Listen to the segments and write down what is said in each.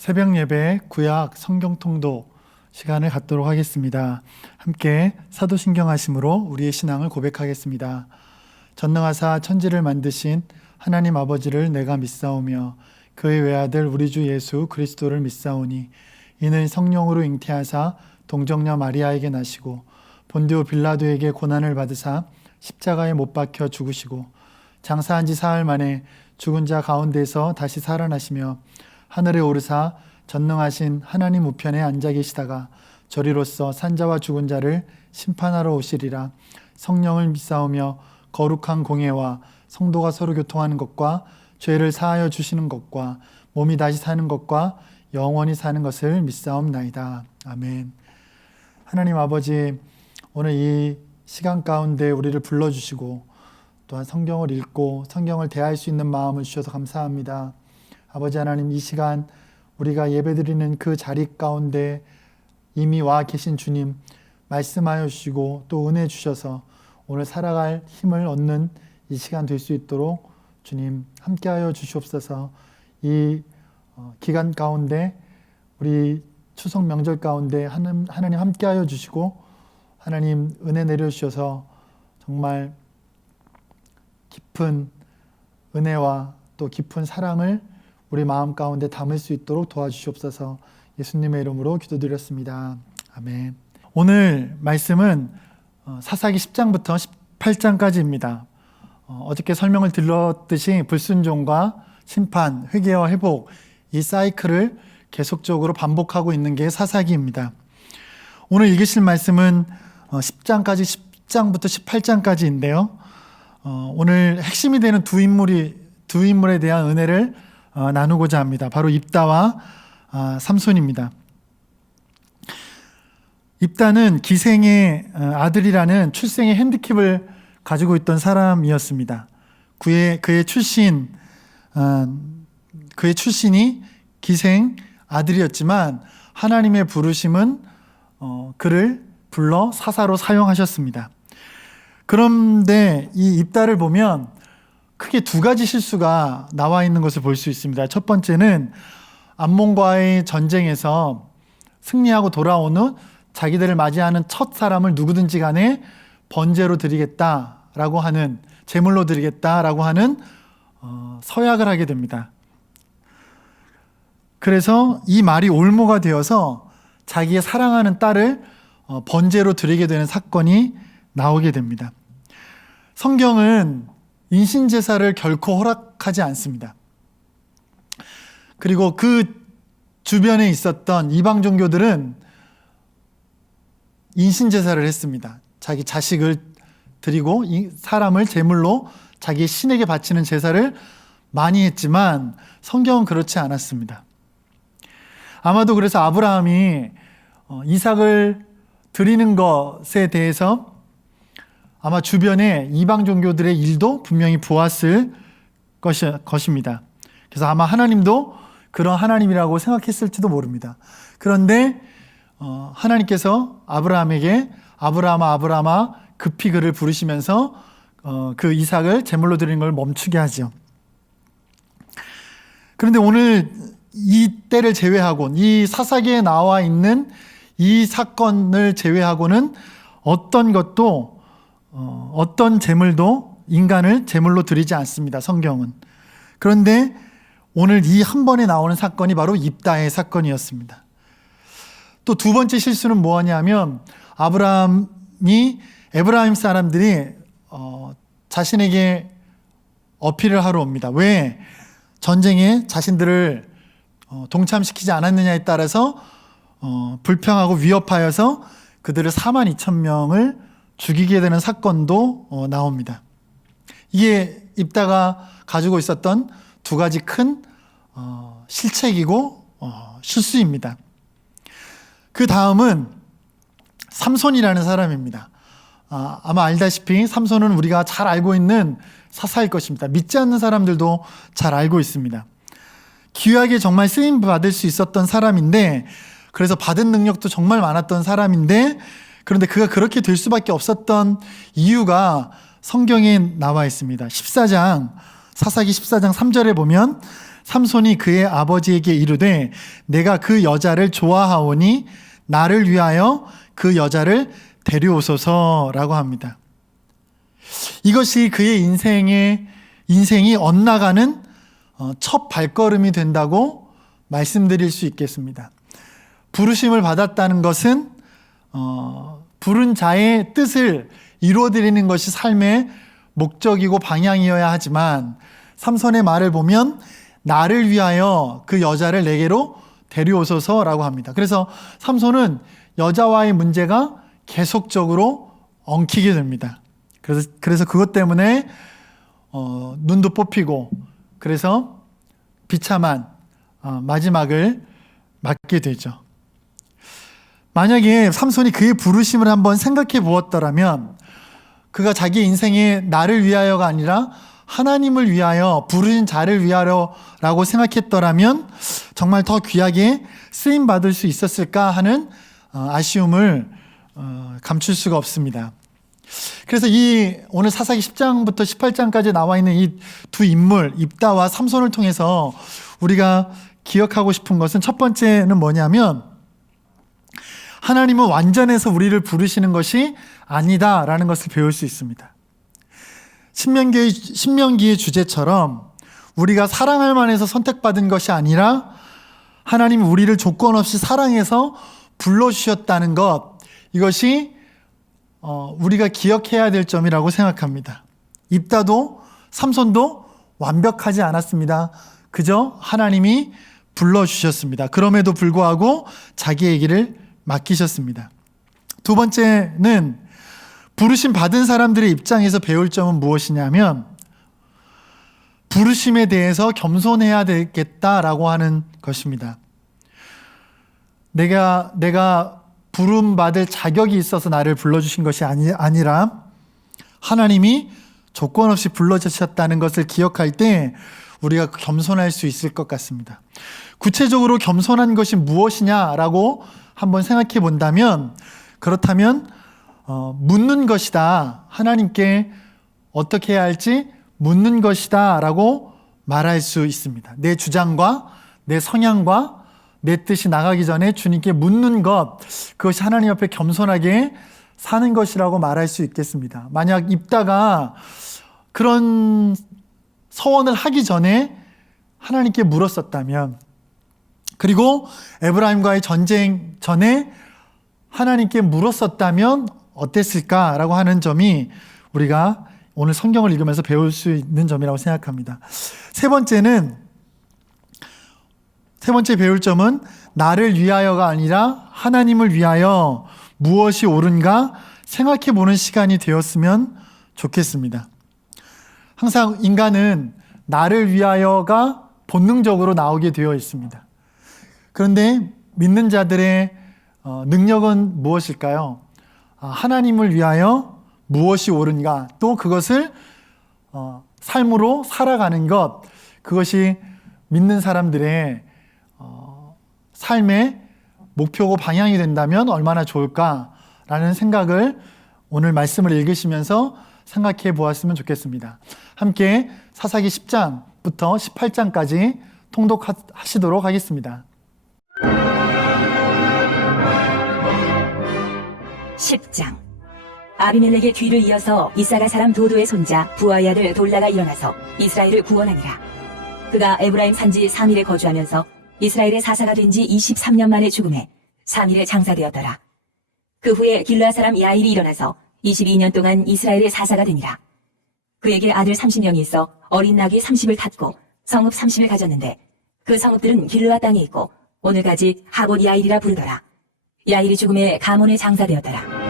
새벽 예배 구약 성경 통독 시간을 갖도록 하겠습니다. 함께 사도신경 하심으로 우리의 신앙을 고백하겠습니다. 전능하사 천지를 만드신 하나님 아버지를 내가 믿사오며 그의 외아들 우리 주 예수 그리스도를 믿사오니 이는 성령으로 잉태하사 동정녀 마리아에게 나시고 본디오 빌라도에게 고난을 받으사 십자가에 못 박혀 죽으시고 장사한 지 사흘 만에 죽은 자 가운데서 다시 살아나시며 하늘에 오르사 전능하신 하나님 우편에 앉아 계시다가 저리로서 산자와 죽은 자를 심판하러 오시리라. 성령을 믿사오며 거룩한 공예와 성도가 서로 교통하는 것과 죄를 사하여 주시는 것과 몸이 다시 사는 것과 영원히 사는 것을 믿사옵나이다. 아멘. 하나님 아버지, 오늘 이 시간 가운데 우리를 불러주시고 또한 성경을 읽고 성경을 대할 수 있는 마음을 주셔서 감사합니다. 아버지 하나님, 이 시간 우리가 예배드리는 그 자리 가운데 이미 와 계신 주님 말씀하여 주시고 또 은혜 주셔서 오늘 살아갈 힘을 얻는 이 시간 될 수 있도록 주님 함께하여 주시옵소서. 이 기간 가운데 우리 추석 명절 가운데 하나님 함께하여 주시고 하나님 은혜 내려주셔서 정말 깊은 은혜와 또 깊은 사랑을 우리 마음 가운데 담을 수 있도록 도와주시옵소서. 예수님의 이름으로 기도드렸습니다. 아멘. 오늘 말씀은 사사기 10장부터 18장까지입니다. 어저께 설명을 들었듯이 불순종과 심판, 회개와 회복, 이 사이클을 계속적으로 반복하고 있는 게 사사기입니다. 오늘 읽으실 말씀은 10장부터 18장까지인데요. 오늘 핵심이 되는 두 인물에 대한 은혜를 나누고자 합니다. 바로 입다와 삼손입니다. 입다는 기생의 아들이라는 출생의 핸디캡을 가지고 있던 사람이었습니다. 그의 출신이 기생 아들이었지만 하나님의 부르심은 그를 불러 사사로 사용하셨습니다. 그런데 이 입다를 보면 크게 두 가지 실수가 나와 있는 것을 볼 수 있습니다. 첫 번째는 암몬과의 전쟁에서 승리하고 돌아온 후 자기들을 맞이하는 첫 사람을 누구든지 간에 번제로 드리겠다라고 하는, 제물로 드리겠다라고 하는 서약을 하게 됩니다. 그래서 이 말이 올무가 되어서 자기의 사랑하는 딸을 번제로 드리게 되는 사건이 나오게 됩니다. 성경은 인신제사를 결코 허락하지 않습니다. 그리고 그 주변에 있었던 이방 종교들은 인신제사를 했습니다. 자기 자식을 드리고 사람을 제물로 자기의 신에게 바치는 제사를 많이 했지만 성경은 그렇지 않았습니다. 아마도 그래서 아브라함이 이삭을 드리는 것에 대해서 아마 주변에 이방 종교들의 일도 분명히 보았을 것입니다. 그래서 아마 하나님도 그런 하나님이라고 생각했을지도 모릅니다. 그런데 하나님께서 아브라함에게 아브라함아 급히 그를 부르시면서 그 이삭을 제물로 드리는 걸 멈추게 하죠. 그런데 오늘 이 때를 제외하고 이 사사기에 나와 있는 이 사건을 제외하고는 어떤 제물도 인간을 제물로 드리지 않습니다. 성경은. 그런데 오늘 이 한 번에 나오는 사건이 바로 입다의 사건이었습니다. 또 두 번째 실수는 뭐냐면 에브라임 사람들이 자신에게 어필을 하러 옵니다. 왜? 전쟁에 자신들을 동참시키지 않았느냐에 따라서 불평하고 위협하여서 그들을 42,000명을 죽이게 되는 사건도 나옵니다. 이게 입다가 가지고 있었던 두 가지 큰 실책이고 실수입니다. 그 다음은 삼손이라는 사람입니다. 아마 알다시피 삼손은 우리가 잘 알고 있는 사사일 것입니다. 믿지 않는 사람들도 잘 알고 있습니다. 귀하게 정말 쓰임 받을 수 있었던 사람인데, 그래서 받은 능력도 정말 많았던 사람인데, 그런데 그가 그렇게 될 수밖에 없었던 이유가 성경에 나와 있습니다. 사사기 14장 3절에 보면 삼손이 그의 아버지에게 이르되 내가 그 여자를 좋아하오니 나를 위하여 그 여자를 데려오소서라고 합니다. 이것이 그의 인생이 엇나가는 첫 발걸음이 된다고 말씀드릴 수 있겠습니다. 부르심을 받았다는 것은 부른 자의 뜻을 이루어드리는 것이 삶의 목적이고 방향이어야 하지만 삼손의 말을 보면 나를 위하여 그 여자를 내게로 데려오소서라고 합니다. 그래서 삼손은 여자와의 문제가 계속적으로 엉키게 됩니다. 그래서 그것 때문에 눈도 뽑히고 그래서 비참한 마지막을 맞게 되죠. 만약에 삼손이 그의 부르심을 한번 생각해 보았더라면 그가 자기 인생에 나를 위하여가 아니라 하나님을 위하여 부르신 자를 위하여라고 생각했더라면 정말 더 귀하게 쓰임 받을 수 있었을까 하는 아쉬움을 감출 수가 없습니다. 그래서 오늘 사사기 10장부터 18장까지 나와 있는 이 두 인물 입다와 삼손을 통해서 우리가 기억하고 싶은 것은 첫 번째는 뭐냐면 하나님은 완전해서 우리를 부르시는 것이 아니다라는 것을 배울 수 있습니다. 신명기의 주제처럼 우리가 사랑할 만해서 선택받은 것이 아니라 하나님은 우리를 조건 없이 사랑해서 불러주셨다는 것, 이것이 우리가 기억해야 될 점이라고 생각합니다. 입다도 삼손도 완벽하지 않았습니다. 그저 하나님이 불러주셨습니다. 그럼에도 불구하고 자기의 길을 맡기셨습니다. 두 번째는 부르심 받은 사람들의 입장에서 배울 점은 무엇이냐면 부르심에 대해서 겸손해야 되겠다라고 하는 것입니다. 내가 부름받을 자격이 있어서 나를 불러주신 것이 아니라 하나님이 조건 없이 불러주셨다는 것을 기억할 때 우리가 겸손할 수 있을 것 같습니다. 구체적으로 겸손한 것이 무엇이냐라고 한번 생각해 본다면 그렇다면 묻는 것이다. 하나님께 어떻게 해야 할지 묻는 것이다 라고 말할 수 있습니다. 내 주장과 내 성향과 내 뜻이 나가기 전에 주님께 묻는 것, 그것이 하나님 앞에 겸손하게 사는 것이라고 말할 수 있겠습니다. 만약 입다가 그런 서원을 하기 전에 하나님께 물었었다면, 그리고 에브라임과의 전쟁 전에 하나님께 물었었다면 어땠을까라고 하는 점이 우리가 오늘 성경을 읽으면서 배울 수 있는 점이라고 생각합니다. 세 번째 배울 점은 나를 위하여가 아니라 하나님을 위하여 무엇이 옳은가 생각해 보는 시간이 되었으면 좋겠습니다. 항상 인간은 나를 위하여가 본능적으로 나오게 되어 있습니다. 그런데 믿는 자들의 능력은 무엇일까요? 하나님을 위하여 무엇이 옳은가, 또 그것을 삶으로 살아가는 것, 그것이 믿는 사람들의 삶의 목표고 방향이 된다면 얼마나 좋을까라는 생각을 오늘 말씀을 읽으시면서 생각해 보았으면 좋겠습니다. 함께 사사기 10장부터 18장까지 통독하시도록 하겠습니다. 10장. 아비멜렉의 뒤를 이어서 이사가 사람 도도의 손자 부하의 아들 돌라가 일어나서 이스라엘을 구원하니라. 그가 에브라임 산지 3일에 거주하면서 이스라엘의 사사가 된 지 23년 만에 죽음에 3일에 장사되었더라. 그 후에 길르앗 사람 야일이 일어나서 22년 동안 이스라엘의 사사가 되니라. 그에게 아들 30명이 있어 어린 낙이 30을 탔고 성읍 30을 가졌는데 그 성읍들은 길르앗 땅에 있고 오늘까지 하봇 야일이라 부르더라. 야일이 죽음에 가몬에 장사되었더라.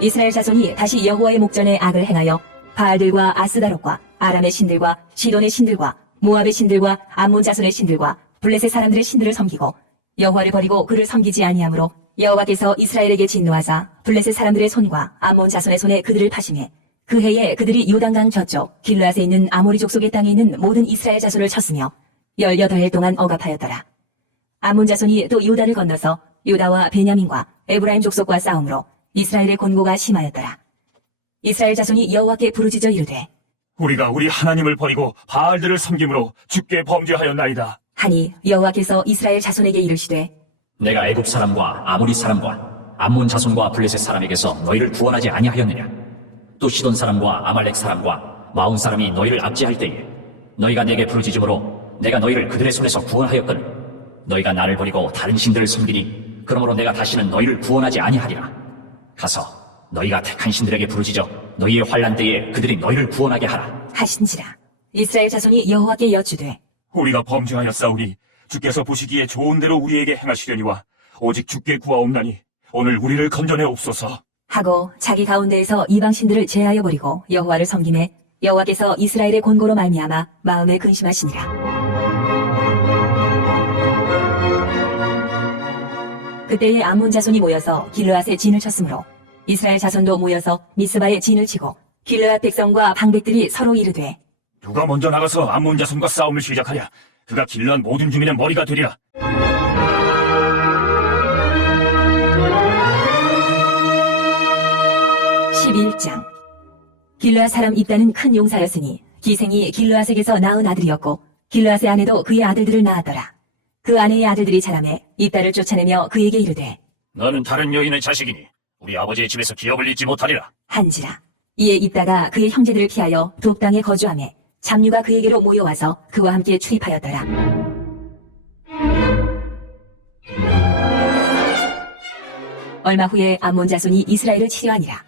이스라엘 자손이 다시 여호와의 목전에 악을 행하여 바알들과 아스다롯과 아람의 신들과 시돈의 신들과 모압의 신들과 암몬 자손의 신들과 블레셋 사람들의 신들을 섬기고 여호와를 버리고 그를 섬기지 아니하므로 여호와께서 이스라엘에게 진노하사 블레셋 사람들의 손과 암몬 자손의 손에 그들을 파심해 그 해에 그들이 요단강 저쪽 길르앗에 있는 아모리 족속의 땅에 있는 모든 이스라엘 자손을 쳤으며 18해 동안 억압하였더라. 암몬 자손이 또 요단을 건너서 유다와 베냐민과 에브라임 족속과 싸움으로 이스라엘의 곤고가 심하였더라. 이스라엘 자손이 여호와께 부르짖어 이르되 우리가 우리 하나님을 버리고 바알들을 섬김으로 주께 범죄하였나이다. 하니 여호와께서 이스라엘 자손에게 이르시되 내가 애굽 사람과 아모리 사람과 암몬 자손과 블레셋 사람에게서 너희를 구원하지 아니하였느냐? 또 시돈 사람과 아말렉 사람과 마온 사람이 너희를 압제할 때에 너희가 내게 부르짖음으로 내가 너희를 그들의 손에서 구원하였거늘 너희가 나를 버리고 다른 신들을 섬기니 그러므로 내가 다시는 너희를 구원하지 아니하리라. 가서 너희가 택한 신들에게 부르짖어 너희의 환난 때에 그들이 너희를 구원하게 하라. 하신지라. 이스라엘 자손이 여호와께 여쭈되 우리가 범죄하였사오니 주께서 보시기에 좋은 대로 우리에게 행하시려니와 오직 주께 구하옵나니 오늘 우리를 건져내옵소서. 하고 자기 가운데에서 이방 신들을 제하여 버리고 여호와를 섬기매 여호와께서 이스라엘의 곤고로 말미암아 마음에 근심하시니라. 그때에 암몬 자손이 모여서 길르앗에 진을 쳤으므로 이스라엘 자손도 모여서 미스바에 진을 치고 길르앗 백성과 방백들이 서로 이르되 누가 먼저 나가서 암몬 자손과 싸움을 시작하랴. 그가 길러한 모든 주민의 머리가 되리라. (11장) 길르앗 사람 입다는 큰 용사였으니 기생이 길르앗에게서 낳은 아들이었고 길르앗의 아내도 그의 아들들을 낳았더라. 그 아내의 아들들이 자라매 입다를 쫓아내며 그에게 이르되 너는 다른 여인의 자식이니 우리 아버지의 집에서 기업을 잊지 못하리라. 한지라. 이에 입다가 그의 형제들을 피하여 돕당에 거주하매 잡류가 그에게로 모여와서 그와 함께 출입하였더라. 얼마 후에 암몬 자손이 이스라엘을 치려하니라.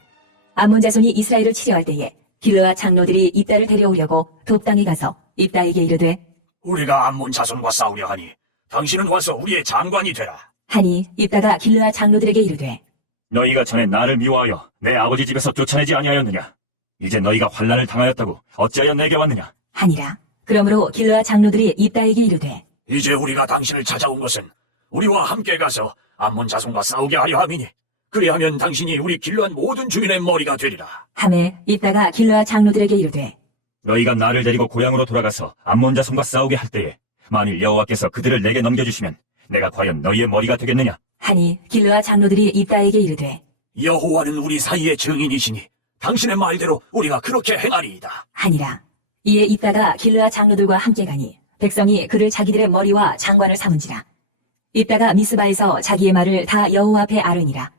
암몬 자손이 이스라엘을 치려할 때에 길르앗 장로들이 입다를 데려오려고 돕당에 가서 입다에게 이르되 우리가 암몬 자손과 싸우려 하니 당신은 와서 우리의 장관이 되라. 하니 입다가 길르앗 장로들에게 이르되 너희가 전에 나를 미워하여 내 아버지 집에서 쫓아내지 아니하였느냐? 이제 너희가 환난을 당하였다고 어찌하여 내게 왔느냐? 하니라. 그러므로 길르앗 장로들이 입다에게 이르되 이제 우리가 당신을 찾아온 것은 우리와 함께 가서 암몬 자손과 싸우게 하려 함이니 그리하면 당신이 우리 길러한 모든 주민의 머리가 되리라. 하매 입다가 길르앗 장로들에게 이르되 너희가 나를 데리고 고향으로 돌아가서 암몬 자손과 싸우게 할 때에 만일 여호와께서 그들을 내게 넘겨주시면 내가 과연 너희의 머리가 되겠느냐? 하니 길르앗 장로들이 입다에게 이르되 여호와는 우리 사이의 증인이시니 당신의 말대로 우리가 그렇게 행하리이다. 하니라. 이에 입다가 길르앗 장로들과 함께 가니 백성이 그를 자기들의 머리와 장관을 삼은지라. 입다가 미스바에서 자기의 말을 다 여호와 앞에 아뢰니라.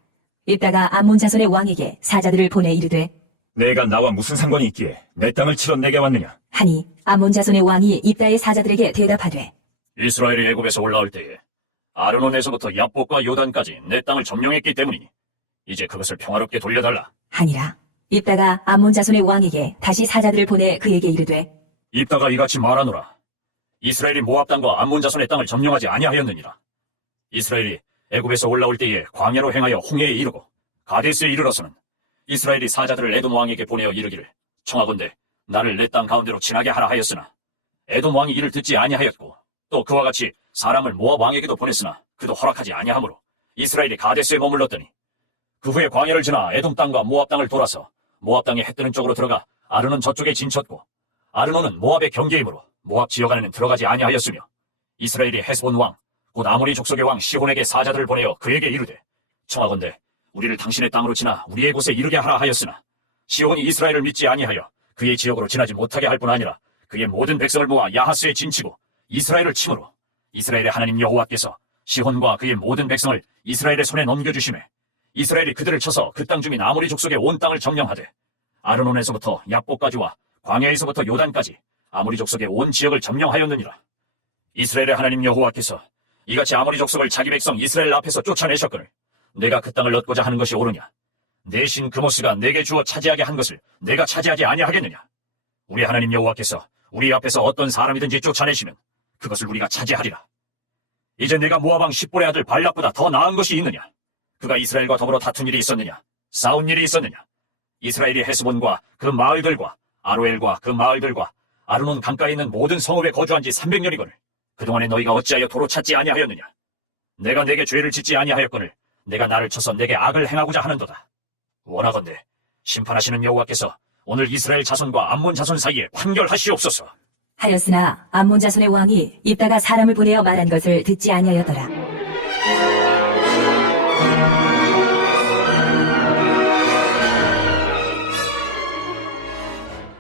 입다가 암몬 자손의 왕에게 사자들을 보내 이르되 내가 나와 무슨 상관이 있기에 내 땅을 치러 내게 왔느냐? 하니 암몬 자손의 왕이 입다의 사자들에게 대답하되 이스라엘이 애굽에서 올라올 때에 아르논에서부터 야복과 요단까지 내 땅을 점령했기 때문이니 이제 그것을 평화롭게 돌려달라. 하니라. 입다가 암몬 자손의 왕에게 다시 사자들을 보내 그에게 이르되 입다가 이같이 말하노라. 이스라엘이 모압 땅과 암몬 자손의 땅을 점령하지 아니하였느니라. 이스라엘이 애굽에서 올라올 때에 광야로 행하여 홍해에 이르고 가데스에 이르러서는 이스라엘이 사자들을 에돔 왕에게 보내어 이르기를 청하건대 나를 내 땅 가운데로 지나게 하라 하였으나 에돔 왕이 이를 듣지 아니하였고 또 그와 같이 사람을 모압 왕에게도 보냈으나 그도 허락하지 아니하므로 이스라엘이 가데스에 머물렀더니 그 후에 광야를 지나 에돔 땅과 모압 땅을 돌아서 모압 땅의 해 뜨는 쪽으로 들어가 아르논 저쪽에 진쳤고 아르논은 모압의 경계이므로 모압 지역 안에는 들어가지 아니하였으며 이스라엘이 헤스본 왕 곧 아모리 족속의 왕 시혼에게 사자들을 보내어 그에게 이르되 청하건대 우리를 당신의 땅으로 지나 우리의 곳에 이르게 하라 하였으나 시혼이 이스라엘을 믿지 아니하여 그의 지역으로 지나지 못하게 할 뿐 아니라 그의 모든 백성을 모아 야하스에 진치고 이스라엘을 치므로 이스라엘의 하나님 여호와께서 시혼과 그의 모든 백성을 이스라엘의 손에 넘겨주시매 이스라엘이 그들을 쳐서 그 땅 주민 아모리 족속의 온 땅을 점령하되 아르논에서부터 야복까지와 광야에서부터 요단까지 아모리 족속의 온 지역을 점령하였느니라. 이스라엘의 하나님 여호와께서 이같이 아모리 족속을 자기 백성 이스라엘 앞에서 쫓아내셨거늘 내가 그 땅을 얻고자 하는 것이 옳으냐? 내 신 그모스가 내게 주어 차지하게 한 것을 내가 차지하지 아니하겠느냐? 우리 하나님 여호와께서 우리 앞에서 어떤 사람이든지 쫓아내시면 그것을 우리가 차지하리라. 이제 내가 모압 왕 십볼의 아들 발락보다 더 나은 것이 있느냐? 그가 이스라엘과 더불어 다툰 일이 있었느냐? 싸운 일이 있었느냐? 이스라엘이 헤스본과 그 마을들과 아로엘과 그 마을들과 아르논 강가에 있는 모든 성읍에 거주한 지 300년이거늘 그동안에 너희가 어찌하여 도로 찾지 아니하였느냐? 내가 내게 죄를 짓지 아니하였거늘 내가 나를 쳐서 내게 악을 행하고자 하는도다. 원하건대 심판하시는 여호와께서 오늘 이스라엘 자손과 암몬 자손 사이에 판결하시옵소서. 하였으나 암몬 자손의 왕이 입다가 사람을 보내어 말한 것을 듣지 아니하였더라.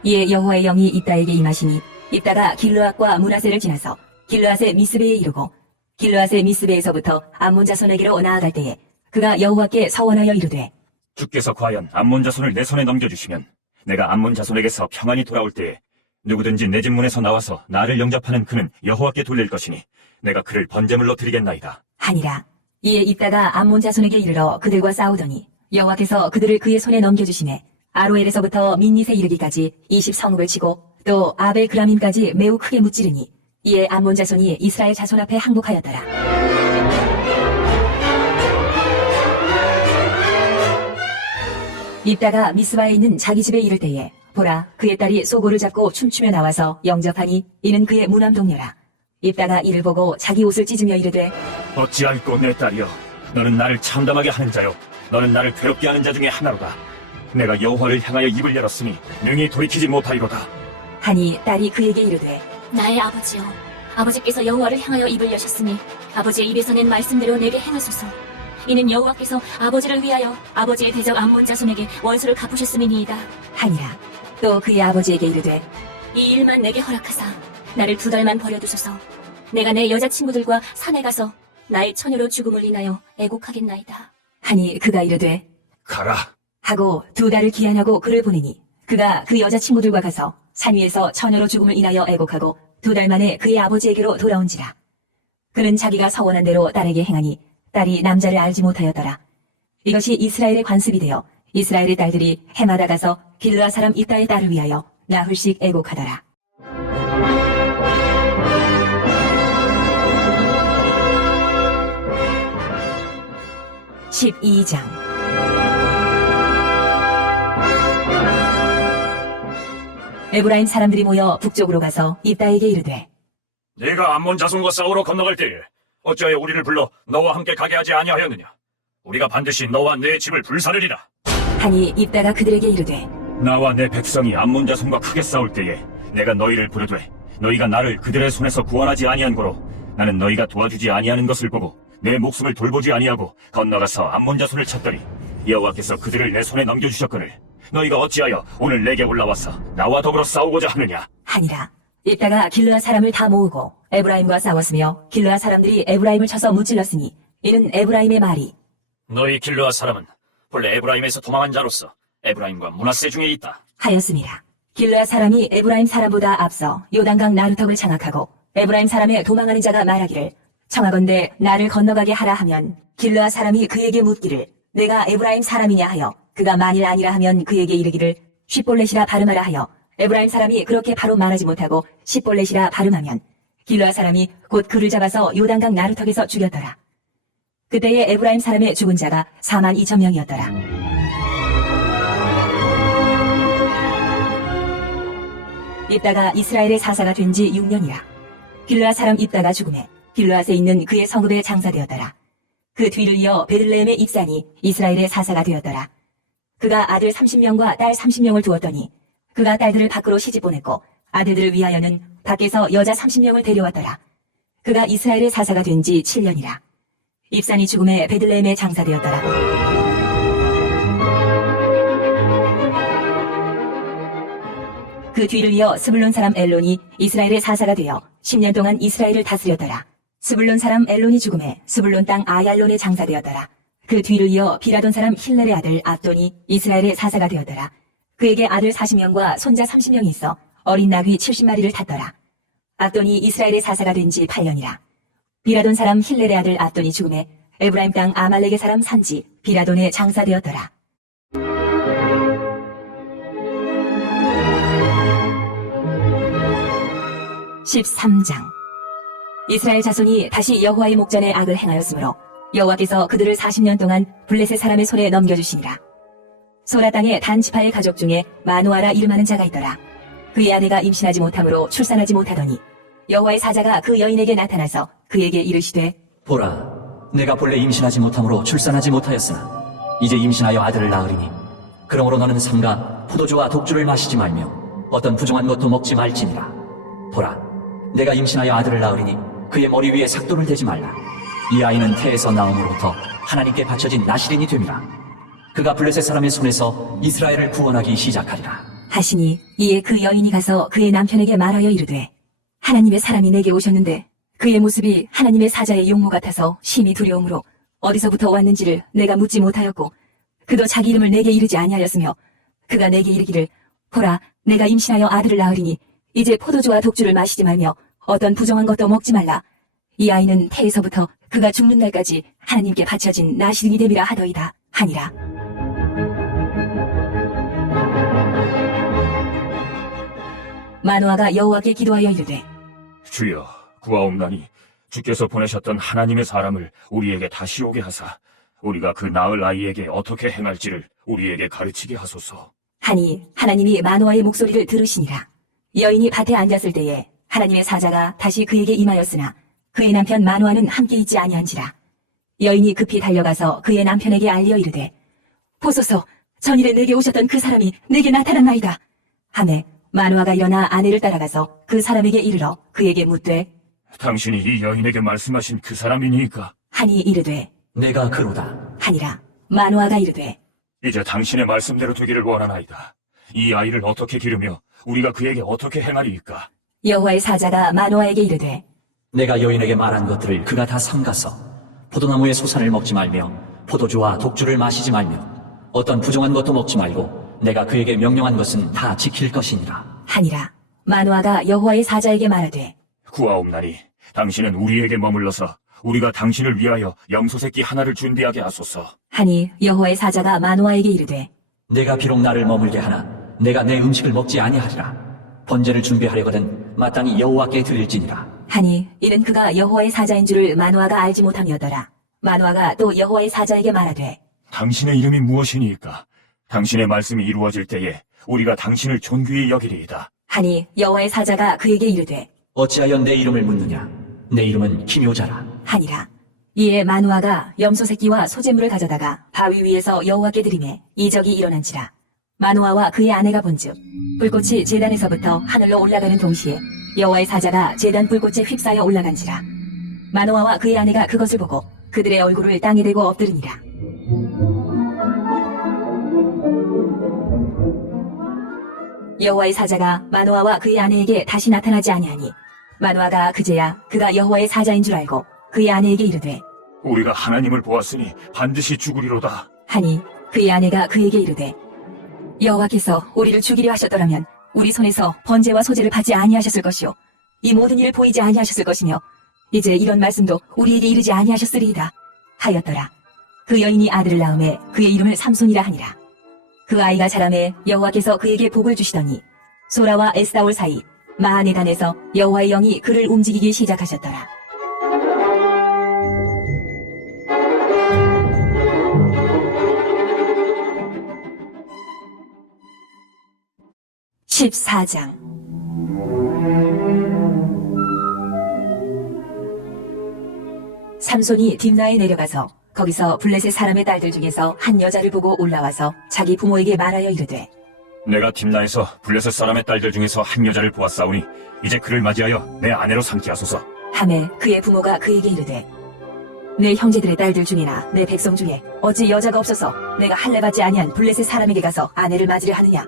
이에 여호와의 영이 입다에게 임하시니 입다가 길르앗과 므낫세를 지나서 길르앗의 미스베에 이르고 길르앗의 미스베에서부터 암몬 자손에게로 나아갈 때에 그가 여호와께 서원하여 이르되 주께서 과연 암몬 자손을 내 손에 넘겨주시면 내가 암몬 자손에게서 평안히 돌아올 때에 누구든지 내 집 문에서 나와서 나를 영접하는 그는 여호와께 돌릴 것이니 내가 그를 번제물로 드리겠나이다. 하니라. 이에 입다가 암몬 자손에게 이르러 그들과 싸우더니 여호와께서 그들을 그의 손에 넘겨주시매 아로엘에서부터 민닛에 이르기까지 20성읍을 치고 또 아벨 그라밈까지 매우 크게 무찌르니 이에 암몬 자손이 이스라엘 자손 앞에 항복하였더라. 입다가 미스바에 있는 자기 집에 이를 때에 보라 그의 딸이 소고를 잡고 춤추며 나와서 영접하니 이는 그의 무남 동료라. 입다가 이를 보고 자기 옷을 찢으며 이르되 어찌할꼬 내 딸이여, 너는 나를 참담하게 하는 자요, 너는 나를 괴롭게 하는 자 중에 하나로다. 내가 여호와를 향하여 입을 열었으니 능히 돌이키지 못하리로다. 하니 딸이 그에게 이르되 나의 아버지여, 아버지께서 여호와를 향하여 입을 여셨으니 아버지의 입에서 낸 말씀대로 내게 행하소서. 이는 여호와께서 아버지를 위하여 아버지의 대적 암몬 자손에게 원수를 갚으셨음이니이다. 하니라. 또 그의 아버지에게 이르되 이 일만 내게 허락하사 나를 2달만 버려두소서. 내가 내 여자친구들과 산에 가서 나의 처녀로 죽음을 인하여 애곡하겠나이다. 하니 그가 이르되 가라. 하고 2달을 기한하고 그를 보내니 그가 그 여자친구들과 가서 산 위에서 처녀로 죽음을 인하여 애곡하고 2달 만에 그의 아버지에게로 돌아온지라. 그는 자기가 서원한 대로 딸에게 행하니 딸이 남자를 알지 못하였더라. 이것이 이스라엘의 관습이 되어 이스라엘의 딸들이 해마다 가서 길르앗 사람 입다의 딸을 위하여 나흘씩 애곡하더라. (12장) 에브라임 사람들이 모여 북쪽으로 가서 입다에게 이르되 네가 암몬 자손과 싸우러 건너갈 때에 어찌하여 우리를 불러 너와 함께 가게 하지 아니하였느냐? 우리가 반드시 너와 내 집을 불사르리라. 하니 입다가 그들에게 이르되 나와 내 백성이 암몬 자손과 크게 싸울 때에 내가 너희를 부르되 너희가 나를 그들의 손에서 구원하지 아니한 고로 나는 너희가 도와주지 아니하는 것을 보고 내 목숨을 돌보지 아니하고 건너가서 암몬 자손을 쳤더니 여호와께서 그들을 내 손에 넘겨주셨거늘 너희가 어찌하여 오늘 내게 올라와서 나와 더불어 싸우고자 하느냐? 하니라. 입다가 길르앗 사람을 다 모으고 에브라임과 싸웠으며 길르앗 사람들이 에브라임을 쳐서 무찔렀으니 이는 에브라임의 말이 너희 길르앗 사람은 본래 에브라임에서 도망한 자로서 에브라임과 므낫세 중에 있다. 하였습니다. 길르앗 사람이 에브라임 사람보다 앞서 요단강 나루턱을 장악하고 에브라임 사람의 도망하는 자가 말하기를 청하건대 나를 건너가게 하라 하면 길르앗 사람이 그에게 묻기를 내가 에브라임 사람이냐 하여 그가 만일 아니라 하면 그에게 이르기를 쉿볼렛이라 발음하라 하여 에브라임 사람이 그렇게 바로 말하지 못하고 쉿볼렛이라 발음하면 길르앗 사람이 곧 그를 잡아서 요단강 나루턱에서 죽였더라. 그때에 에브라임 사람의 죽은 자가 42,000명이었더라. 입다가 이스라엘의 사사가 된 지 6년이라. 길르앗 사람 입다가 죽음에 길르앗에 있는 그의 성읍에 장사되었더라. 그 뒤를 이어 베들레헴의 입산이 이스라엘의 사사가 되었더라. 그가 아들 30명과 딸 30명을 두었더니 그가 딸들을 밖으로 시집 보냈고 아들들을 위하여는 밖에서 여자 30명을 데려왔더라. 그가 이스라엘의 사사가 된 지 7년이라. 입산이 죽음에 베들레헴에 장사되었더라. 그 뒤를 이어 스불론 사람 엘론이 이스라엘의 사사가 되어 10년 동안 이스라엘을 다스렸더라. 스불론 사람 엘론이 죽음에 스불론 땅 아얄론에 장사되었더라. 그 뒤를 이어 비라돈 사람 힐렐의 아들 압돈이 이스라엘의 사사가 되었더라. 그에게 아들 40명과 손자 30명이 있어 어린 나귀 70마리를 탔더라. 압돈이 이스라엘의 사사가 된 지 8년이라. 비라돈 사람 힐렐의 아들 압돈이 죽음에 에브라임 땅 아말렉의 사람 산지 비라돈에 장사되었더라. (13장) 이스라엘 자손이 다시 여호와의 목전에 악을 행하였으므로 여호와께서 그들을 40년 동안 블레셋 사람의 손에 넘겨주시니라. 소라 땅의 단 지파의 가족 중에 마누아라 이름하는 자가 있더라. 그의 아내가 임신하지 못하므로 출산하지 못하더니 여호와의 사자가 그 여인에게 나타나서 그에게 이르시되 보라, 내가 본래 임신하지 못함으로 출산하지 못하였으나 이제 임신하여 아들을 낳으리니 그러므로 너는 삼가 포도주와 독주를 마시지 말며 어떤 부정한 것도 먹지 말지니라. 보라, 내가 임신하여 아들을 낳으리니 그의 머리 위에 삭도를 대지 말라. 이 아이는 태에서 나옴으로부터 하나님께 바쳐진 나시린이 됨이라. 그가 블레셋 사람의 손에서 이스라엘을 구원하기 시작하리라. 하시니 이에 그 여인이 가서 그의 남편에게 말하여 이르되 하나님의 사람이 내게 오셨는데 그의 모습이 하나님의 사자의 용모 같아서 심히 두려움으로 어디서부터 왔는지를 내가 묻지 못하였고 그도 자기 이름을 내게 이르지 아니하였으며 그가 내게 이르기를 보라 내가 임신하여 아들을 낳으리니 이제 포도주와 독주를 마시지 말며 어떤 부정한 것도 먹지 말라. 이 아이는 태에서부터 그가 죽는 날까지 하나님께 바쳐진 나시린이 됨이라 하더이다 하니라. 마노아가 여호와께 기도하여 이르되 주여, 구하옵나니 주께서 보내셨던 하나님의 사람을 우리에게 다시 오게 하사 우리가 그 낳을 아이에게 어떻게 행할지를 우리에게 가르치게 하소서. 하니 하나님이 마노아의 목소리를 들으시니라. 여인이 밭에 앉았을 때에 하나님의 사자가 다시 그에게 임하였으나 그의 남편 마노아는 함께 있지 아니한지라. 여인이 급히 달려가서 그의 남편에게 알려 이르되 보소서 전일에 내게 오셨던 그 사람이 내게 나타났나이다 하매 마노아가 일어나 아내를 따라가서 그 사람에게 이르러 그에게 묻되 당신이 이 여인에게 말씀하신 그 사람이니까? 하니 이르되 내가 그로다. 하니라. 마노아가 이르되 이제 당신의 말씀대로 되기를 원하나이다. 이 아이를 어떻게 기르며 우리가 그에게 어떻게 행하리이까? 여호와의 사자가 마노아에게 이르되 내가 여인에게 말한 것들을 그가 다 삼가서 포도나무의 소산을 먹지 말며 포도주와 독주를 마시지 말며 어떤 부정한 것도 먹지 말고 내가 그에게 명령한 것은 다 지킬 것이니라. 하니라. 마노아가 여호와의 사자에게 말하되 구하옵나니 당신은 우리에게 머물러서 우리가 당신을 위하여 염소새끼 하나를 준비하게 하소서. 하니 여호와의 사자가 마노아에게 이르되 내가 비록 나를 머물게 하나 내가 내 음식을 먹지 아니하리라. 번제를 준비하려거든 마땅히 여호와께 드릴지니라. 하니 이는 그가 여호와의 사자인 줄을 마노아가 알지 못함이었더라. 마노아가 또 여호와의 사자에게 말하되 당신의 이름이 무엇이니까? 당신의 말씀이 이루어질 때에 우리가 당신을 존귀히 여기리이다. 하니 여호와의 사자가 그에게 이르되 어찌하여 내 이름을 묻느냐? 내 이름은 기묘자라. 하니라. 이에 마노아가 염소 새끼와 소재물을 가져다가 바위 위에서 여호와께 드리매 이적이 일어난지라. 마노아와 그의 아내가 본즉 불꽃이 제단에서부터 하늘로 올라가는 동시에 여호와의 사자가 제단 불꽃에 휩싸여 올라간지라. 마노아와 그의 아내가 그것을 보고 그들의 얼굴을 땅에 대고 엎드리니라. 여호와의 사자가 마노아와 그의 아내에게 다시 나타나지 아니하니 마노아가 그제야 그가 여호와의 사자인 줄 알고 그의 아내에게 이르되 우리가 하나님을 보았으니 반드시 죽으리로다. 하니 그의 아내가 그에게 이르되 여호와께서 우리를 죽이려 하셨더라면 우리 손에서 번제와 소제를 받지 아니하셨을 것이요 이 모든 일을 보이지 아니하셨을 것이며 이제 이런 말씀도 우리에게 이르지 아니하셨으리이다 하였더라. 그 여인이 아들을 낳음에 그의 이름을 삼손이라 하니라. 그 아이가 자라매 여호와께서 그에게 복을 주시더니 소라와 에스다올 사이 마하네단에서 여호와의 영이 그를 움직이기 시작하셨더라. (14장) 삼손이 딥나에 내려가서 거기서 블레셋 사람의 딸들 중에서 한 여자를 보고 올라와서 자기 부모에게 말하여 이르되 내가 딥나에서 블레셋 사람의 딸들 중에서 한 여자를 보았사오니 이제 그를 맞이하여 내 아내로 삼게 하소서. 하매 그의 부모가 그에게 이르되 내 형제들의 딸들 중이나 내 백성 중에 어찌 여자가 없어서 내가 할례받지 아니한 블레셋 사람에게 가서 아내를 맞으려 하느냐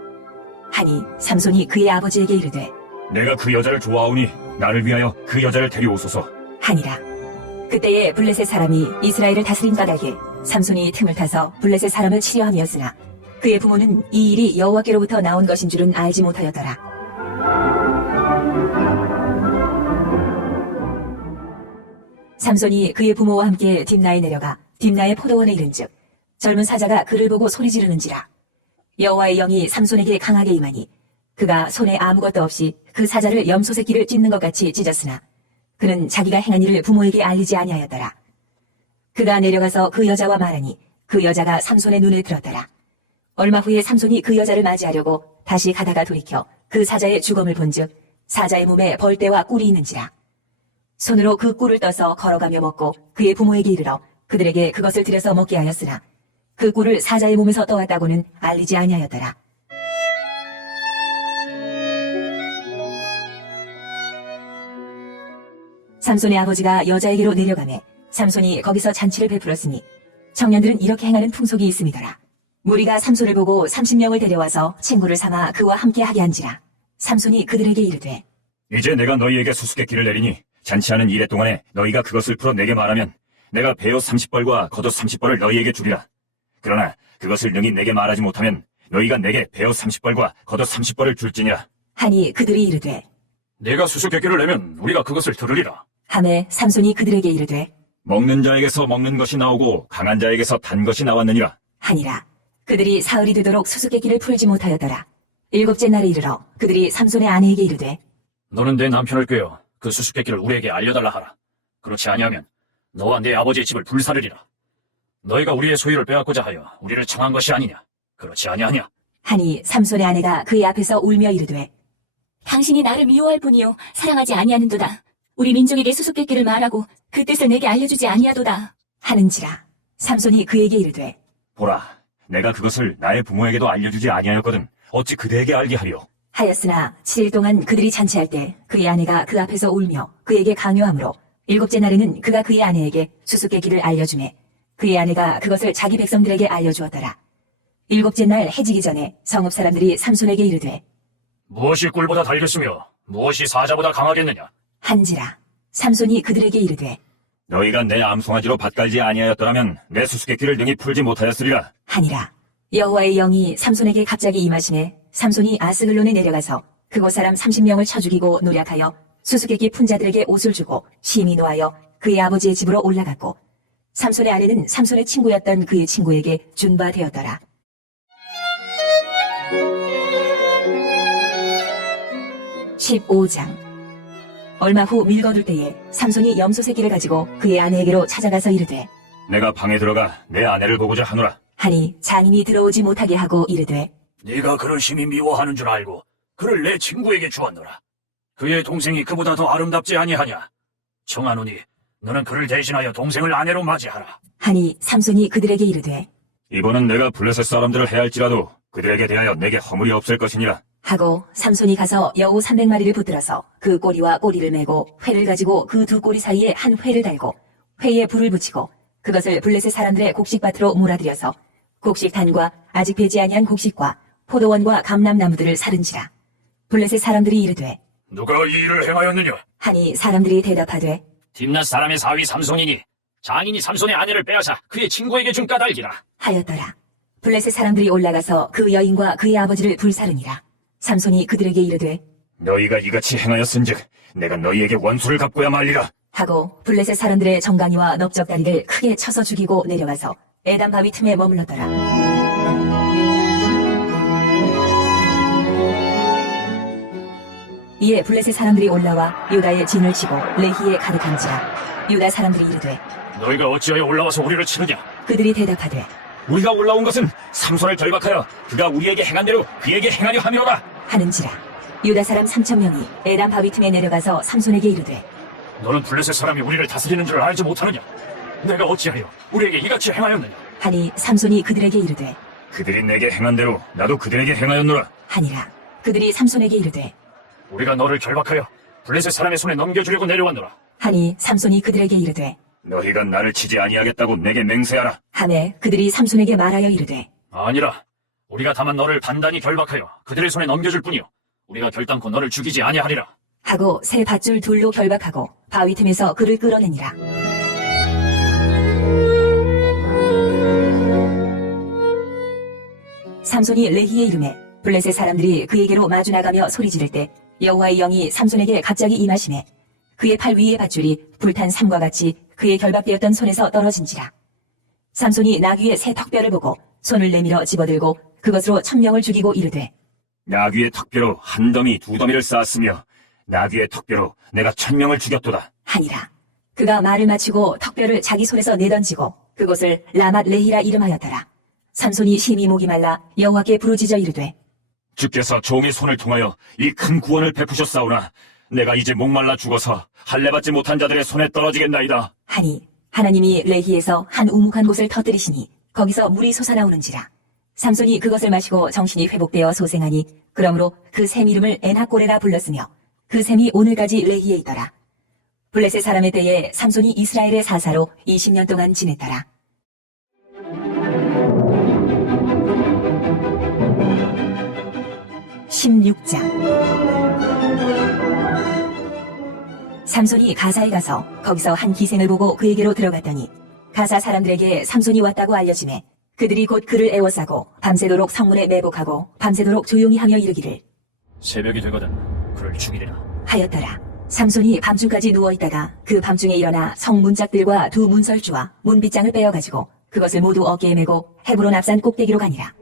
하니 삼손이 그의 아버지에게 이르되 내가 그 여자를 좋아하오니 나를 위하여 그 여자를 데려오소서. 하니라. 그때에 블레셋 사람이 이스라엘을 다스린 까닭에 삼손이 틈을 타서 블레셋 사람을 치려 함이었으나 그의 부모는 이 일이 여호와께로부터 나온 것인 줄은 알지 못하였더라. 삼손이 그의 부모와 함께 딥나에 내려가 딥나의 포도원에 이른즉 젊은 사자가 그를 보고 소리 지르는지라. 여호와의 영이 삼손에게 강하게 임하니 그가 손에 아무것도 없이 그 사자를 염소 새끼를 찢는 것 같이 찢었으나 그는 자기가 행한 일을 부모에게 알리지 아니하였더라. 그가 내려가서 그 여자와 말하니 그 여자가 삼손의 눈에 들었더라. 얼마 후에 삼손이 그 여자를 맞이하려고 다시 가다가 돌이켜 그 사자의 주검을 본즉 사자의 몸에 벌떼와 꿀이 있는지라. 손으로 그 꿀을 떠서 걸어가며 먹고 그의 부모에게 이르러 그들에게 그것을 들여서 먹게 하였으나 그 꿀을 사자의 몸에서 떠왔다고는 알리지 아니하였더라. 삼손의 아버지가 여자에게로 내려가매 삼손이 거기서 잔치를 베풀었으니 청년들은 이렇게 행하는 풍속이 있음이더라. 무리가 삼손을 보고 30명을 데려와서 친구를 삼아 그와 함께 하게 한지라. 삼손이 그들에게 이르되 이제 내가 너희에게 수수께끼를 내리니 잔치하는 이래 동안에 너희가 그것을 풀어 내게 말하면 내가 베옷 30벌과 겉옷 30벌을 너희에게 주리라. 그러나 그것을 능히 내게 말하지 못하면 너희가 내게 베옷 30벌과 겉옷 30벌을 줄지니라. 하니 그들이 이르되 네가 수수께끼를 내면 우리가 그것을 들으리라. 하매 삼손이 그들에게 이르되 먹는 자에게서 먹는 것이 나오고 강한 자에게서 단 것이 나왔느니라. 하니라. 그들이 사흘이 되도록 수수께끼를 풀지 못하였더라. 일곱째 날에 이르러 그들이 삼손의 아내에게 이르되 너는 내 남편을 꾀어 그 수수께끼를 우리에게 알려달라 하라. 그렇지 아니하면 너와 내 아버지의 집을 불사르리라. 너희가 우리의 소유를 빼앗고자 하여 우리를 청한 것이 아니냐. 그렇지 아니하냐. 하니 삼손의 아내가 그의 앞에서 울며 이르되 당신이 나를 미워할 뿐이요 사랑하지 아니하는도다. 우리 민족에게 수수께끼를 말하고 그 뜻을 내게 알려주지 아니하도다. 하는지라. 삼손이 그에게 이르되 보라, 내가 그것을 나의 부모에게도 알려주지 아니하였거든 어찌 그대에게 알게 하리오. 하였으나 7일 동안 그들이 잔치할 때 그의 아내가 그 앞에서 울며 그에게 강요하므로 일곱째 날에는 그가 그의 아내에게 수수께끼를 알려주매 그의 아내가 그것을 자기 백성들에게 알려주었더라. 일곱째 날 해지기 전에 성읍 사람들이 삼손에게 이르되 무엇이 꿀보다 달겠으며 무엇이 사자보다 강하겠느냐. 한지라. 삼손이 그들에게 이르되 너희가 내 암송아지로 밭갈지 아니하였더라면 내 수수께끼를 능히 풀지 못하였으리라. 하니라. 여호와의 영이 삼손에게 갑자기 임하시매 삼손이 아스글론에 내려가서 그곳 사람 30명을 쳐 죽이고 노략하여 수수께끼 푼 자들에게 옷을 주고 심히 노하여 그의 아버지의 집으로 올라갔고 삼손의 아내는 삼손의 친구였던 그의 친구에게 준 바 되었더라. 15장. 얼마 후 밀거둘 때에 삼손이 염소 새끼를 가지고 그의 아내에게로 찾아가서 이르되 내가 방에 들어가 내 아내를 보고자 하노라. 하니 장인이 들어오지 못하게 하고 이르되 네가 그를 심히 미워하는 줄 알고 그를 내 친구에게 주었노라. 그의 동생이 그보다 더 아름답지 아니하냐. 청하노니 너는 그를 대신하여 동생을 아내로 맞이하라. 하니 삼손이 그들에게 이르되 이번은 내가 블레셋 사람들을 해할지라도 그들에게 대하여 내게 허물이 없을 것이니라. 하고 삼손이 가서 여우 300마리를 붙들어서 그 꼬리와 꼬리를 메고 회를 가지고 그 두 꼬리 사이에 한 회를 달고 회에 불을 붙이고 그것을 블레셋 사람들의 곡식밭으로 몰아들여서 곡식단과 아직 배지 아니한 곡식과 포도원과 감람나무들을 사른지라. 블레셋 사람들이 이르되 누가 이 일을 행하였느냐. 하니 사람들이 대답하되 딥낫 사람의 사위 삼손이니 장인이 삼손의 아내를 빼앗아 그의 친구에게 준 까닭이라. 하였더라. 블레셋 사람들이 올라가서 그 여인과 그의 아버지를 불사르니라. 삼손이 그들에게 이르되 너희가 이같이 행하였은즉 내가 너희에게 원수를 갚고야 말리라. 하고 블레셋 사람들의 정강이와 넓적다리를 크게 쳐서 죽이고 내려와서 에단 바위 틈에 머물렀더라. 이에 블레셋 사람들이 올라와 유다의 진을 치고 레히에 가득한지라. 유다 사람들이 이르되 너희가 어찌하여 올라와서 우리를 치느냐. 그들이 대답하되 우리가 올라온 것은 삼손을 결박하여 그가 우리에게 행한 대로 그에게 행하려 함이로다. 하는지라. 유다 사람 3,000명이 에단 바위 틈에 내려가서 삼손에게 이르되 너는 블레셋 사람이 우리를 다스리는 줄 알지 못하느냐. 내가 어찌하여 우리에게 이같이 행하였느냐. 하니 삼손이 그들에게 이르되 그들이 내게 행한 대로 나도 그들에게 행하였노라. 하니라. 그들이 삼손에게 이르되 우리가 너를 결박하여 블레셋 사람의 손에 넘겨주려고 내려왔노라. 하니 삼손이 그들에게 이르되 너희가 나를 치지 아니하겠다고 내게 맹세하라. 하매 그들이 삼손에게 말하여 이르되 아니라 우리가 다만 너를 단단히 결박하여 그들의 손에 넘겨줄 뿐이요 우리가 결단코 너를 죽이지 아니하리라. 하고 새 밧줄 둘로 결박하고 바위 틈에서 그를 끌어내니라. 삼손이 레히에 이르매 블레셋 사람들이 그에게로 마주 나가며 소리 지를 때 여호와의 영이 삼손에게 갑자기 임하시매 그의 팔 위의 밧줄이 불탄 삼과 같이 그의 결박되었던 손에서 떨어진지라. 삼손이 나귀의 새 턱뼈를 보고 손을 내밀어 집어들고 그것으로 1,000명을 죽이고 이르되 나귀의 턱뼈로 한 더미 두 더미를 쌓았으며 나귀의 턱뼈로 내가 1,000명을 죽였도다. 하니라. 그가 말을 마치고 턱뼈를 자기 손에서 내던지고 그곳을 라맛 레히라 이름하였더라. 삼손이 심히 목이 말라 여호와께 부르짖어 이르되 주께서 종의 손을 통하여 이 큰 구원을 베푸셨사오나 내가 이제 목말라 죽어서 할례받지 못한 자들의 손에 떨어지겠나이다. 하니 하나님이 레히에서 한 우묵한 곳을 터뜨리시니 거기서 물이 솟아나오는지라. 삼손이 그것을 마시고 정신이 회복되어 소생하니 그러므로 그 샘 이름을 엔하꼬레라 불렀으며 그 샘이 오늘까지 레히에 있더라. 블레셋 사람의 때에 삼손이 이스라엘의 사사로 20년 동안 지냈더라. 16장. 삼손이 가사에 가서 거기서 한 기생을 보고 그에게로 들어갔더니 가사 사람들에게 삼손이 왔다고 알려지매 그들이 곧 그를 애워싸고 밤새도록 성문에 매복하고 밤새도록 조용히 하며 이르기를 새벽이 되거든 그를 죽이리라. 하였더라. 삼손이 밤중까지 누워있다가 그 밤중에 일어나 성 문짝들과 두 문설주와 문빗장을 빼어가지고 그것을 모두 어깨에 메고 헤브론 앞산 꼭대기로 가니라.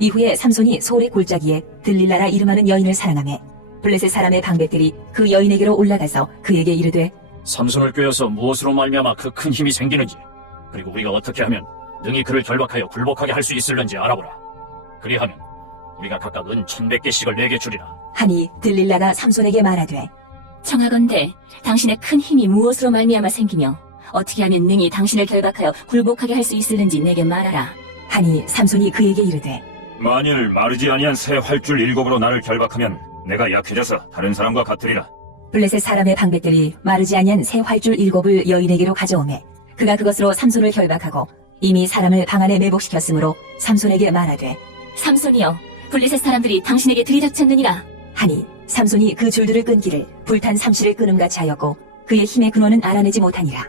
이후에 삼손이 소울의 골짜기에 들릴라라 이름하는 여인을 사랑하며 블레셋 사람의 방백들이 그 여인에게로 올라가서 그에게 이르되 삼손을 꿰어서 무엇으로 말미암아 그 큰 힘이 생기는지 그리고 우리가 어떻게 하면 능히 그를 결박하여 굴복하게 할 수 있을는지 알아보라. 그리하면 우리가 각각 은 1,100개씩을 내게 주리라. 하니 들릴라가 삼손에게 말하되 청하건대 당신의 큰 힘이 무엇으로 말미암아 생기며 어떻게 하면 능히 당신을 결박하여 굴복하게 할 수 있을는지 내게 말하라. 하니 삼손이 그에게 이르되 만일 마르지 아니한 새 활줄 7으로 나를 결박하면 내가 약해져서 다른 사람과 같으리라. 블레셋 사람의 방백들이 마르지 아니한 새 활줄 7을 여인에게로 가져오매 그가 그것으로 삼손을 결박하고 이미 사람을 방 안에 매복시켰으므로 삼손에게 말하되 삼손이여 블레셋 사람들이 당신에게 들이닥쳤느니라. 하니 삼손이 그 줄들을 끊기를 불탄 삼시를 끊음같이 하였고 그의 힘의 근원은 알아내지 못하니라.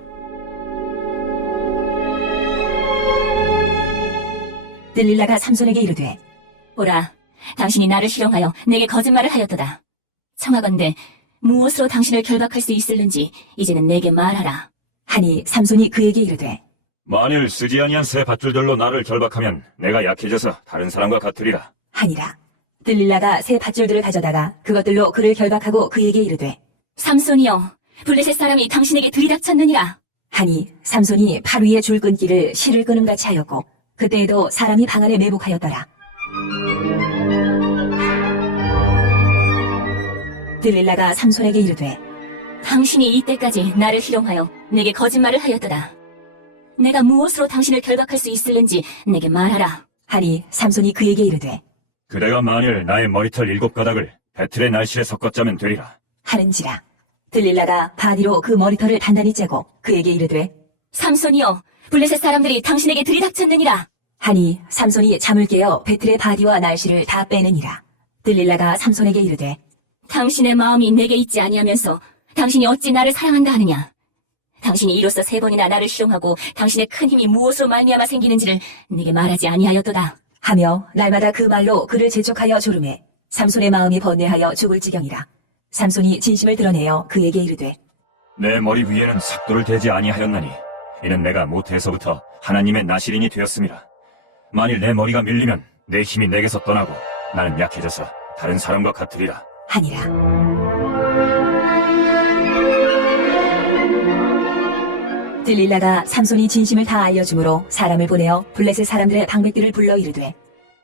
들릴라가 삼손에게 이르되 보라, 당신이 나를 실용하여 내게 거짓말을 하였도다. 청하건대 무엇으로 당신을 결박할 수 있을는지 이제는 내게 말하라. 하니 삼손이 그에게 이르되 만일 쓰지 아니한 새 밧줄들로 나를 결박하면 내가 약해져서 다른 사람과 같으리라. 하니라. 들릴라가 새 밧줄들을 가져다가 그것들로 그를 결박하고 그에게 이르되 삼손이여 블레셋 사람이 당신에게 들이닥쳤느니라. 하니 삼손이 팔 위에 줄 끊기를 실을 끊음같이 하였고 그때에도 사람이 방 안에 매복하였더라. 들릴라가 삼손에게 이르되 당신이 이때까지 나를 희롱하여 내게 거짓말을 하였도다. 내가 무엇으로 당신을 결박할 수 있을는지 내게 말하라. 하니 삼손이 그에게 이르되 그대가 만일 나의 머리털 7가닥을 배틀의 날실에 섞었자면 되리라. 하는지라. 들릴라가 바디로 그 머리털을 단단히 째고 그에게 이르되 삼손이여 블레셋 사람들이 당신에게 들이닥쳤느니라. 하니 삼손이 잠을 깨어 배틀의 바디와 날씨를 다 빼느니라. 들릴라가 삼손에게 이르되 당신의 마음이 내게 있지 아니하면서 당신이 어찌 나를 사랑한다 하느냐. 당신이 이로써 3번이나 나를 희롱하고 당신의 큰 힘이 무엇으로 말미암아 생기는지를 내게 말하지 아니하였도다. 하며 날마다 그 말로 그를 재촉하여 조르매 삼손의 마음이 번뇌하여 죽을 지경이라. 삼손이 진심을 드러내어 그에게 이르되 내 머리 위에는 삭도를 대지 아니하였나니 이는 내가 모태에서부터 하나님의 나시린이 되었음이라. 만일 내 머리가 밀리면 내 힘이 내게서 떠나고 나는 약해져서 다른 사람과 같으리라. 하니라. 들릴라가 삼손이 진심을 다 알려주므로 사람을 보내어 블레셋 사람들의 방백들을 불러 이르되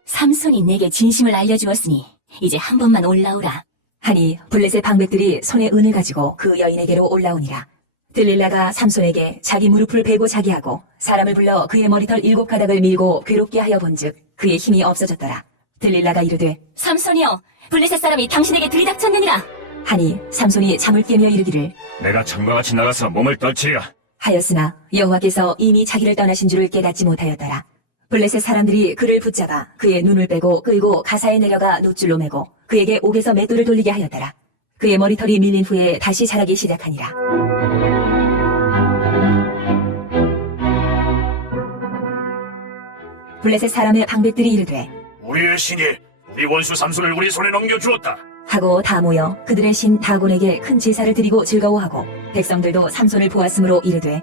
삼손이 내게 진심을 알려주었으니 이제 한 번만 올라오라. 하니 블레셋 방백들이 손에 은을 가지고 그 여인에게로 올라오니라. 들릴라가 삼손에게 자기 무릎을 베고 자기 하고 사람을 불러 그의 머리털 7가닥을 밀고 괴롭게 하여 본즉 그의 힘이 없어졌더라. 들릴라가 이르되 삼손이여 블레셋 사람이 당신에게 들이닥쳤느니라. 하니 삼손이 잠을 깨며 이르기를 내가 창과 같이 나가서 몸을 떨치리라. 하였으나 여호와께서 이미 자기를 떠나신 줄을 깨닫지 못하였더라. 블레셋 사람들이 그를 붙잡아 그의 눈을 빼고 끌고 가사에 내려가 놋줄로 매고 그에게 옥에서 맷돌을 돌리게 하였더라. 그의 머리털이 밀린 후에 다시 자라기 시작하니라. 블레셋 사람의 방백들이 이르되 우리의 신이 우리 원수 삼손을 우리 손에 넘겨주었다. 하고 다 모여 그들의 신 다곤에게 큰 제사를 드리고 즐거워하고 백성들도 삼손을 보았으므로 이르되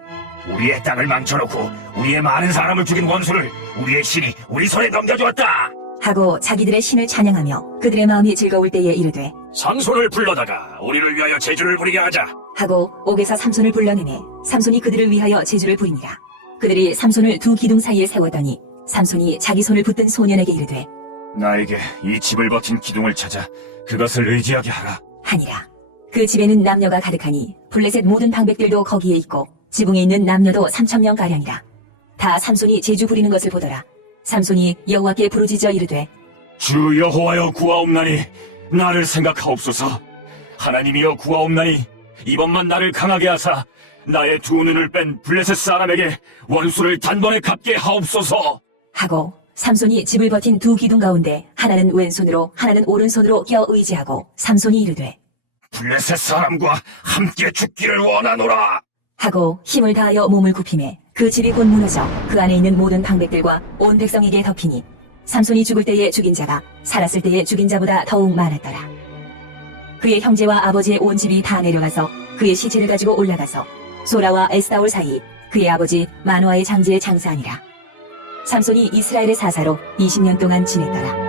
우리의 땅을 망쳐놓고 우리의 많은 사람을 죽인 원수를 우리의 신이 우리 손에 넘겨주었다. 하고 자기들의 신을 찬양하며 그들의 마음이 즐거울 때에 이르되 삼손을 불러다가 우리를 위하여 제주를 부리게 하자. 하고 옥에서 삼손을 불러내매 삼손이 그들을 위하여 제주를 부리니라. 그들이 삼손을 두 기둥 사이에 세웠더니 삼손이 자기 손을 붙든 소년에게 이르되 나에게 이 집을 버틴 기둥을 찾아 그것을 의지하게 하라. 하니라. 그 집에는 남녀가 가득하니 블레셋 모든 방백들도 거기에 있고 지붕에 있는 남녀도 3,000명가량이라. 다 삼손이 제주 부리는 것을 보더라. 삼손이 여호와께 부르짖어 이르되 주 여호와여 구하옵나니 나를 생각하옵소서. 하나님이여 구하옵나니 이번만 나를 강하게 하사 나의 두 눈을 뺀 블레셋 사람에게 원수를 단번에 갚게 하옵소서. 하고 삼손이 집을 버틴 두 기둥 가운데 하나는 왼손으로 하나는 오른손으로 껴 의지하고 삼손이 이르되 블레셋 사람과 함께 죽기를 원하노라. 하고 힘을 다하여 몸을 굽히매 그 집이 곧 무너져 그 안에 있는 모든 방백들과 온 백성에게 덮이니 삼손이 죽을 때에 죽인 자가 살았을 때에 죽인 자보다 더욱 많았더라. 그의 형제와 아버지의 온 집이 다 내려가서 그의 시체를 가지고 올라가서 소라와 에스다올 사이 그의 아버지 마노아의 장지에 장사하니라. 삼손이 이스라엘의 사사로 20년 동안 지냈더라.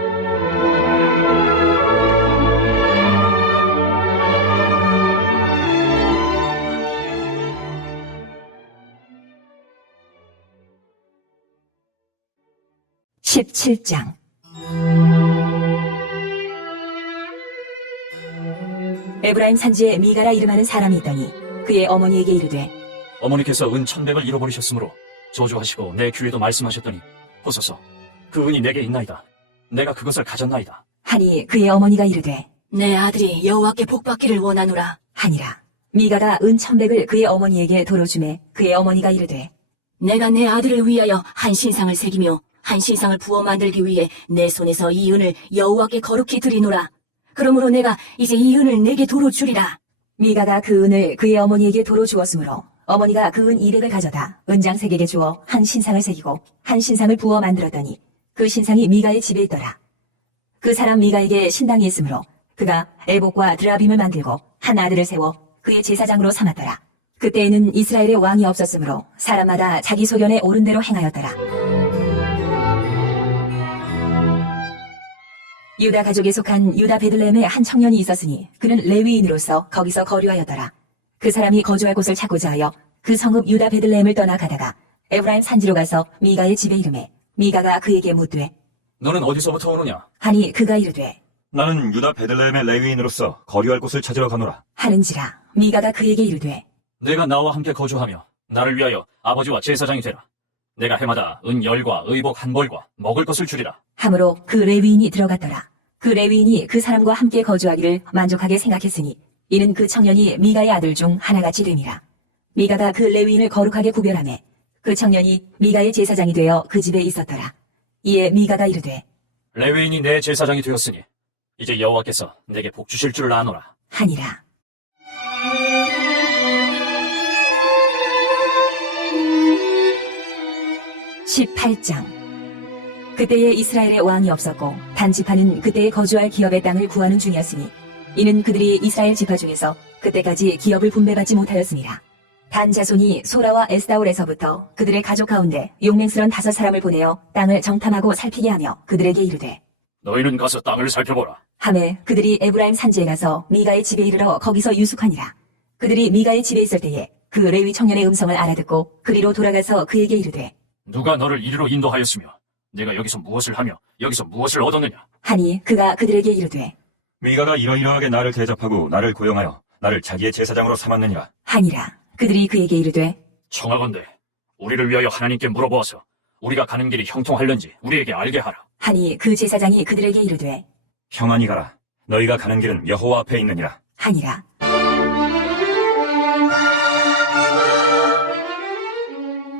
(17장) 에브라임 산지에 미가라 이름하는 사람이 있더니 그의 어머니에게 이르되 어머니께서 은 1,100을 잃어버리셨으므로 저주하시고 내 귀에도 말씀하셨더니 보소서 그 은이 내게 있나이다. 내가 그것을 가졌나이다. 하니 그의 어머니가 이르되 내 아들이 여호와께 복받기를 원하노라. 하니라. 미가가 은 1,100을 그의 어머니에게 도로 주매 그의 어머니가 이르되 내가 내 아들을 위하여 한 신상을 새기며 한 신상을 부어 만들기 위해 내 손에서 이 은을 여호와께 거룩히 드리노라. 그러므로 내가 이제 이 은을 내게 도로 주리라. 미가가 그 은을 그의 어머니에게 도로 주었으므로 어머니가 그 은 200을 가져다 은장색에게 주어 한 신상을 새기고 한 신상을 부어 만들었더니 그 신상이 미가의 집에 있더라. 그 사람 미가에게 신당이 있으므로 그가 에봇과 드라빔을 만들고 한 아들을 세워 그의 제사장으로 삼았더라. 그때에는 이스라엘의 왕이 없었으므로 사람마다 자기 소견에 옳은 대로 행하였더라. 유다 가족에 속한 유다 베들레헴에 한 청년이 있었으니 그는 레위인으로서 거기서 거류하였더라. 그 사람이 거주할 곳을 찾고자 하여 그 성읍 유다 베들레헴을 떠나 가다가 에브라임 산지로 가서 미가의 집에 이르매 미가가 그에게 묻되 너는 어디서부터 오느냐? 하니 그가 이르되 나는 유다 베들레헴의 레위인으로서 거류할 곳을 찾으러 가노라. 하는지라. 미가가 그에게 이르되 내가 나와 함께 거주하며 나를 위하여 아버지와 제사장이 되라. 내가 해마다 은 10과 의복 1벌과 먹을 것을 주리라. 함으로 그 레위인이 들어갔더라. 그 레위인이 그 사람과 함께 거주하기를 만족하게 생각했으니 이는 그 청년이 미가의 아들 중 하나같이 됨이라. 미가가 그 레위인을 거룩하게 구별하매 그 청년이 미가의 제사장이 되어 그 집에 있었더라. 이에 미가가 이르되 레위인이 내 제사장이 되었으니 이제 여호와께서 내게 복 주실 줄 아노라. 하니라. (18장) 그때에 이스라엘의 왕이 없었고 단 지파는 그때에 거주할 기업의 땅을 구하는 중이었으니 이는 그들이 이스라엘 지파 중에서 그때까지 기업을 분배받지 못하였습니다. 단 자손이 소라와 에스다올에서부터 그들의 가족 가운데 용맹스런 5사람을 보내어 땅을 정탐하고 살피게 하며 그들에게 이르되 너희는 가서 땅을 살펴보라. 하매 그들이 에브라임 산지에 가서 미가의 집에 이르러 거기서 유숙하니라. 그들이 미가의 집에 있을 때에 그 레위 청년의 음성을 알아듣고 그리로 돌아가서 그에게 이르되 누가 너를 이리로 인도하였으며 내가 여기서 무엇을 하며 여기서 무엇을 얻었느냐? 하니 그가 그들에게 이르되 미가가 이러이러하게 나를 대접하고 나를 고용하여 나를 자기의 제사장으로 삼았느니라. 하니라. 그들이 그에게 이르되 청하건대 우리를 위하여 하나님께 물어보아서 우리가 가는 길이 형통할는지 우리에게 알게 하라. 하니 그 제사장이 그들에게 이르되 평안히 가라. 너희가 가는 길은 여호와 앞에 있느니라. 하니라.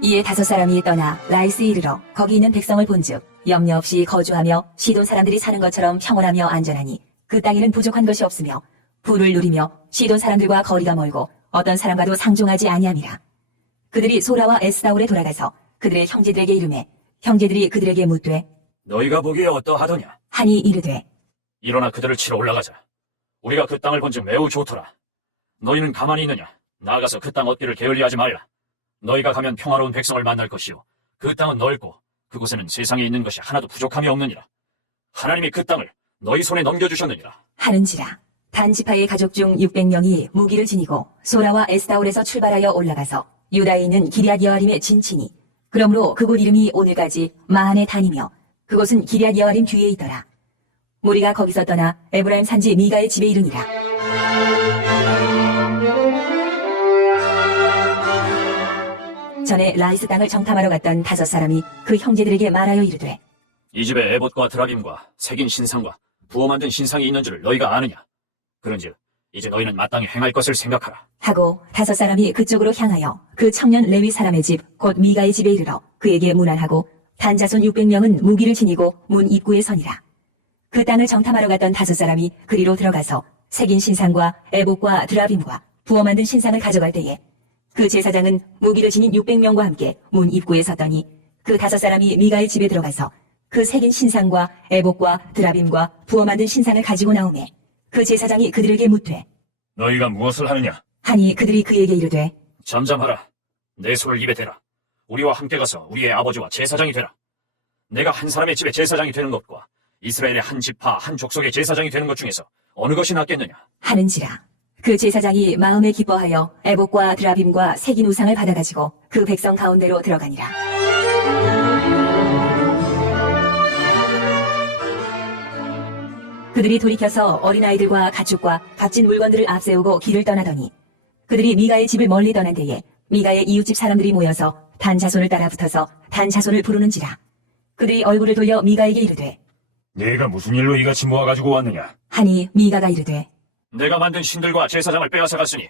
이에 5사람이 떠나 라이스에 이르러 거기 있는 백성을 본즉 염려 없이 거주하며 시돈 사람들이 사는 것처럼 평온하며 안전하니 그 땅에는 부족한 것이 없으며 부를 누리며 시돈 사람들과 거리가 멀고 어떤 사람과도 상종하지 아니함이라. 그들이 소라와 에스다올에 돌아가서 그들의 형제들에게 이르매 형제들이 그들에게 묻되 너희가 보기에 어떠하더냐? 하니 이르되 일어나 그들을 치러 올라가자. 우리가 그 땅을 본즉 매우 좋더라. 너희는 가만히 있느냐? 나아가서 그 땅 얻기를 게을리하지 말라. 너희가 가면 평화로운 백성을 만날 것이요 그 땅은 넓고 그곳에는 세상에 있는 것이 하나도 부족함이 없느니라. 하나님이 그 땅을 너희 손에 넘겨주셨느니라. 하는지라. 단 지파의 가족 중 600명이 무기를 지니고 소라와 에스다올에서 출발하여 올라가서 유다에 있는 기럇 여아림에 진치니 그러므로 그곳 이름이 오늘까지 마한의 단이며 그곳은 기럇 여아림 뒤에 있더라. 무리가 거기서 떠나 에브라임 산지 미가의 집에 이르니라. 전에 라이스 땅을 정탐하러 갔던 5사람이 그 형제들에게 말하여 이르되 이 집에 에봇과 드라빔과 새긴 신상과 부어 만든 신상이 있는 줄을 너희가 아느냐? 그런즉 이제 너희는 마땅히 행할 것을 생각하라. 하고 5사람이 그쪽으로 향하여 그 청년 레위 사람의 집 곧 미가의 집에 이르러 그에게 문안하고 단자손 600명은 무기를 지니고 문 입구에 서니라. 그 땅을 정탐하러 갔던 5사람이 그리로 들어가서 새긴 신상과 에봇과 드라빔과 부어 만든 신상을 가져갈 때에 그 제사장은 무기를 지닌 600명과 함께 문 입구에 섰더니 그 5사람이 미가의 집에 들어가서 그 새긴 신상과 에봇과 드라빔과 부어 만든 신상을 가지고 나오매 그 제사장이 그들에게 묻되 너희가 무엇을 하느냐? 하니 그들이 그에게 이르되 잠잠하라. 내 손을 입에 대라. 우리와 함께 가서 우리의 아버지와 제사장이 되라. 내가 한 사람의 집에 제사장이 되는 것과 이스라엘의 한 지파 한 족속의 제사장이 되는 것 중에서 어느 것이 낫겠느냐? 하는지라. 그 제사장이 마음에 기뻐하여 에봇과 드라빔과 새긴 우상을 받아가지고 그 백성 가운데로 들어가니라. 그들이 돌이켜서 어린아이들과 가축과 값진 물건들을 앞세우고 길을 떠나더니 그들이 미가의 집을 멀리 떠난 데에 미가의 이웃집 사람들이 모여서 단 자손을 따라 붙어서 단 자손을 부르는지라. 그들이 얼굴을 돌려 미가에게 이르되 내가 무슨 일로 이같이 모아가지고 왔느냐? 하니 미가가 이르되 내가 만든 신들과 제사장을 빼앗아 갔으니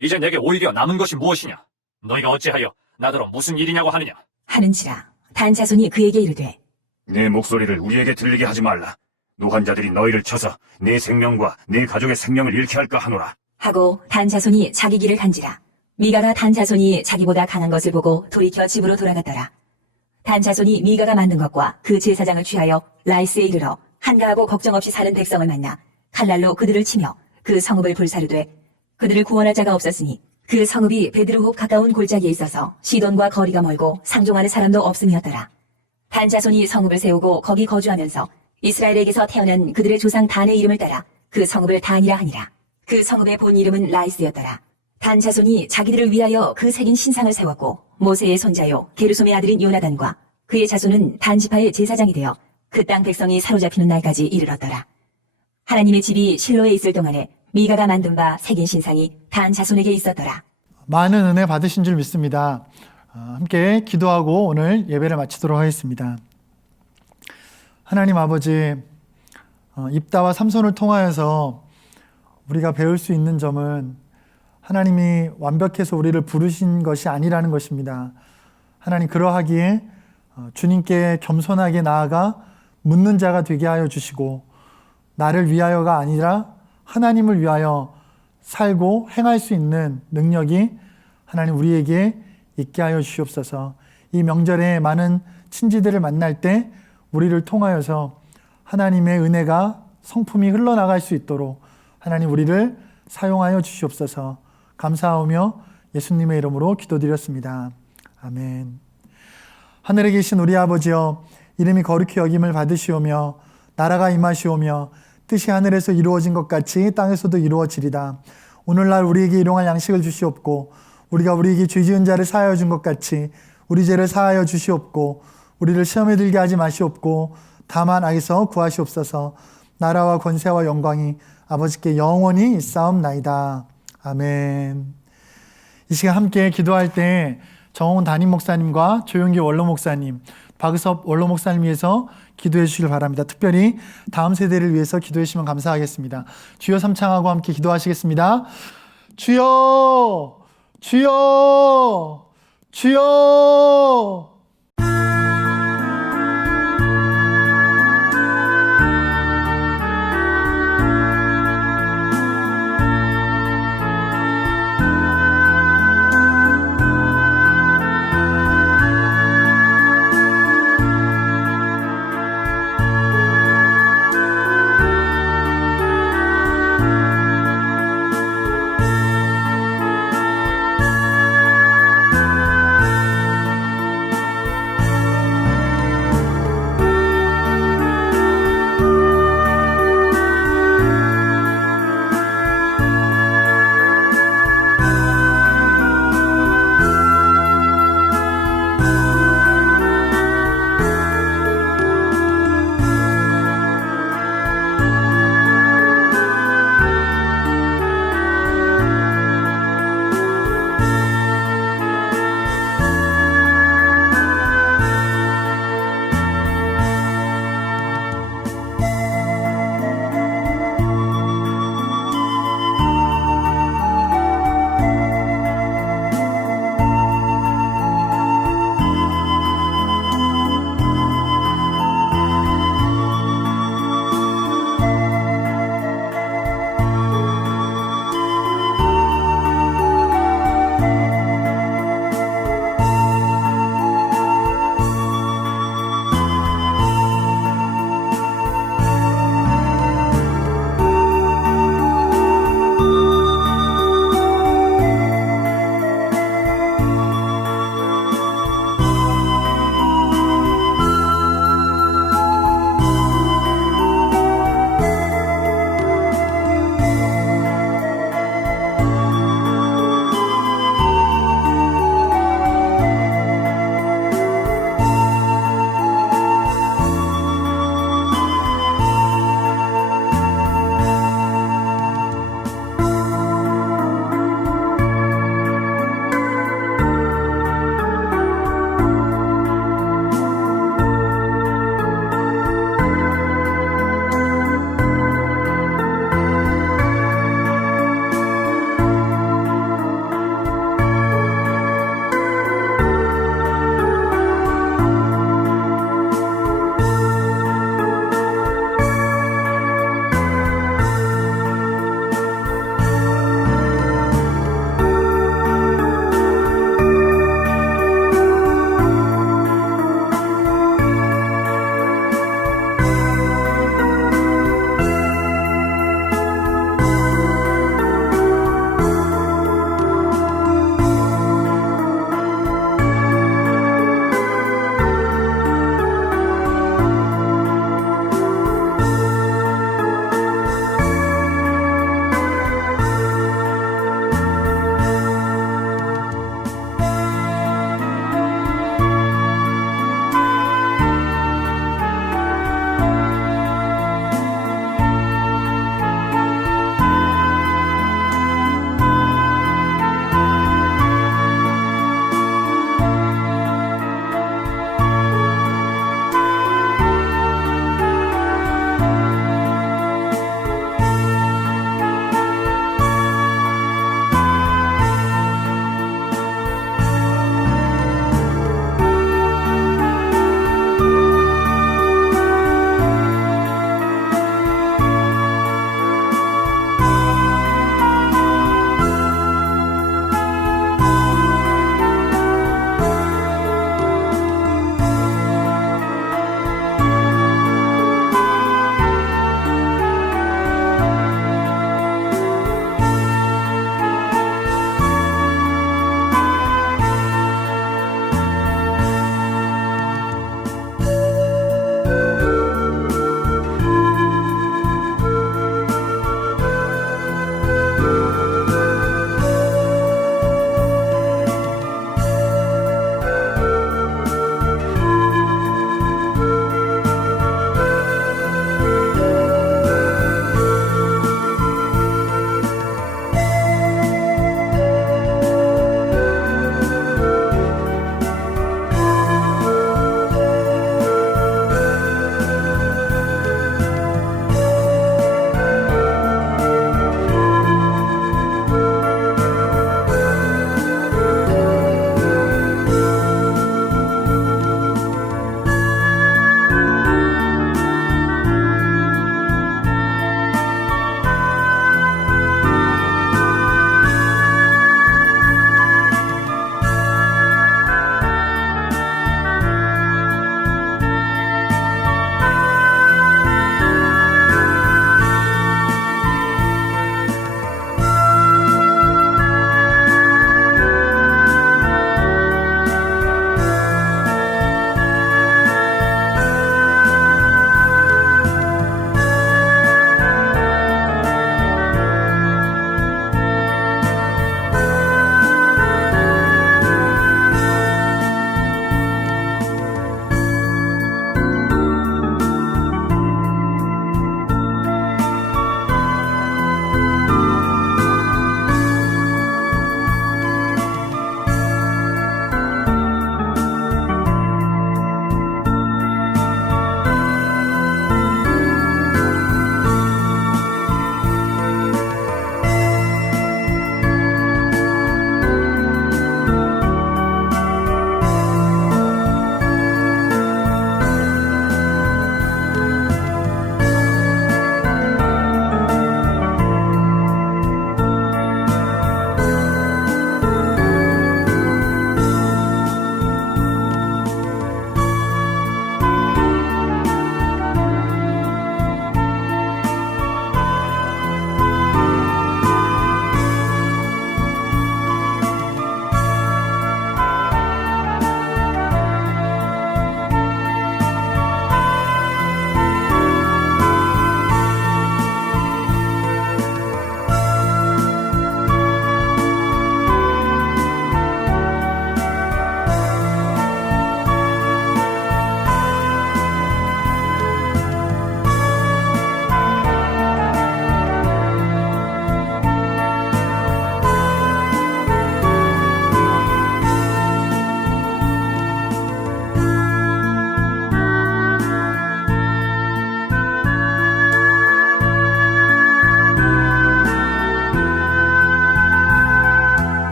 이제 내게 오히려 남은 것이 무엇이냐? 너희가 어찌하여 나더러 무슨 일이냐고 하느냐? 하는지라. 단 자손이 그에게 이르되 내 목소리를 우리에게 들리게 하지 말라. 노환자들이 너희를 쳐서 내 생명과 내 가족의 생명을 잃게 할까 하노라. 하고 단 자손이 자기 길을 간지라. 미가가 단 자손이 자기보다 강한 것을 보고 돌이켜 집으로 돌아갔더라. 단 자손이 미가가 만든 것과 그 제사장을 취하여 라이스에 이르러 한가하고 걱정 없이 사는 백성을 만나 칼날로 그들을 치며 그 성읍을 불사르되 그들을 구원할 자가 없었으니 그 성읍이 베드르홉 가까운 골짜기에 있어서 시돈과 거리가 멀고 상종하는 사람도 없음이었더라. 단 자손이 성읍을 세우고 거기 거주하면서 이스라엘에게서 태어난 그들의 조상 단의 이름을 따라 그 성읍을 단이라 하니라. 그 성읍의 본 이름은 라이스였더라. 단 자손이 자기들을 위하여 그 새긴 신상을 세웠고 모세의 손자요 게르솜의 아들인 요나단과 그의 자손은 단 지파의 제사장이 되어 그 땅 백성이 사로잡히는 날까지 이르렀더라. 하나님의 집이 실로에 있을 동안에 미가가 만든 바 새긴 신상이 단 자손에게 있었더라. 많은 은혜 받으신 줄 믿습니다. 함께 기도하고 오늘 예배를 마치도록 하겠습니다. 하나님 아버지, 입다와 삼손을 통하여서 우리가 배울 수 있는 점은 하나님이 완벽해서 우리를 부르신 것이 아니라는 것입니다. 하나님, 그러하기에 주님께 겸손하게 나아가 묻는 자가 되게 하여 주시고 나를 위하여가 아니라 하나님을 위하여 살고 행할 수 있는 능력이 하나님 우리에게 있게 하여 주시옵소서. 이 명절에 많은 친지들을 만날 때 우리를 통하여서 하나님의 은혜가 성품이 흘러나갈 수 있도록 하나님 우리를 사용하여 주시옵소서. 감사하며 예수님의 이름으로 기도드렸습니다. 아멘. 하늘에 계신 우리 아버지여, 이름이 거룩히 여김을 받으시오며 나라가 임하시오며 뜻이 하늘에서 이루어진 것 같이 땅에서도 이루어지리다. 오늘날 우리에게 일용할 양식을 주시옵고 우리가 우리에게 죄 지은 자를 사하여 준 것 같이 우리 죄를 사하여 주시옵고 우리를 시험에 들게 하지 마시옵고 다만 악에서 구하시옵소서. 나라와 권세와 영광이 아버지께 영원히 있사옵나이다. 아멘. 이 시간 함께 기도할 때 정홍훈 담임 목사님과 조용기 원로 목사님, 박의섭 원로 목사님 위해서 기도해 주시길 바랍니다. 특별히 다음 세대를 위해서 기도해 주시면 감사하겠습니다. 주여 삼창하고 함께 기도하시겠습니다. 주여, 주여, 주여.